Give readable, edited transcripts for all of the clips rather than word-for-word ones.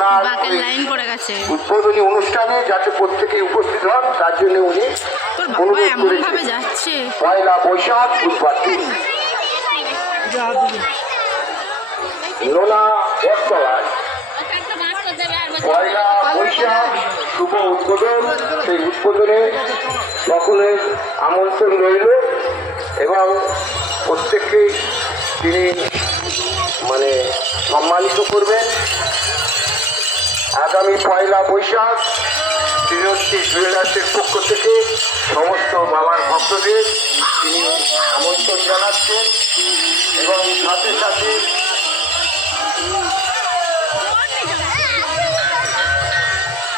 ওনার line পড়ে গেছে উদ্বোধনী অনুষ্ঠানে যাতে প্রত্যেকেই উপস্থিত হন তার জন্য উনি অনুরোধ করেছেন যাচ্ছে পয়লা বৈশাখ বুধবার দিন লোনা বটতলায় পয়লা বৈশাখ শুভ উদ্বোধন। সেই উদ্বোধনে সকলের আমন্ত্রণ রইল এবং প্রত্যেককে তিনি সম্মানিত করবেন। আগামী পয়লা বৈশাখ তৃণমূল জুয়েলার্সের পক্ষ থেকে সমস্ত বাবার ভক্তদের তিনি আমন্ত্রণ জানাচ্ছেন এবং সাথে সাথে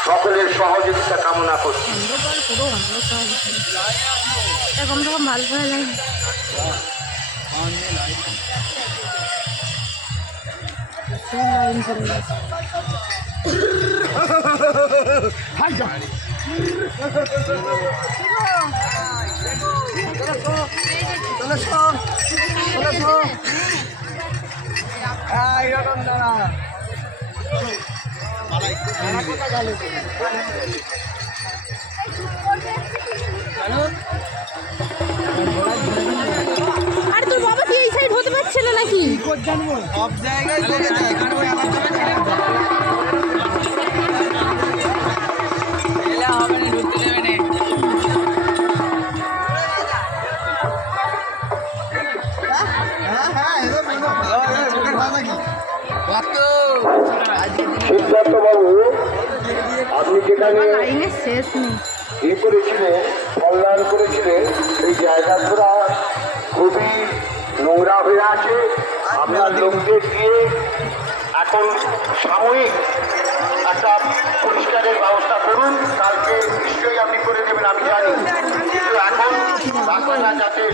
সকলের সহযোগিতা কামনা করছি। ভালো করে আর তোর বাবা কি এই সাইড হতে পারছে না নাকি? সব জায়গায় সিদ্ধার্থ বাবু, আপনি যেখানে শেষ নেই করেছিলেন, কল্যাণ করেছিলেন, এই জায়গাগুলো খুবই নোংরা হয়ে আছে। আপনার লোকদের দিয়ে এখন সাময়িক একটা পরিষ্কারের ব্যবস্থা করুন। কালকে নিশ্চয়ই আপনি করে দেবেন আমি জানি, কিন্তু এখন রাস্তাটা যাতে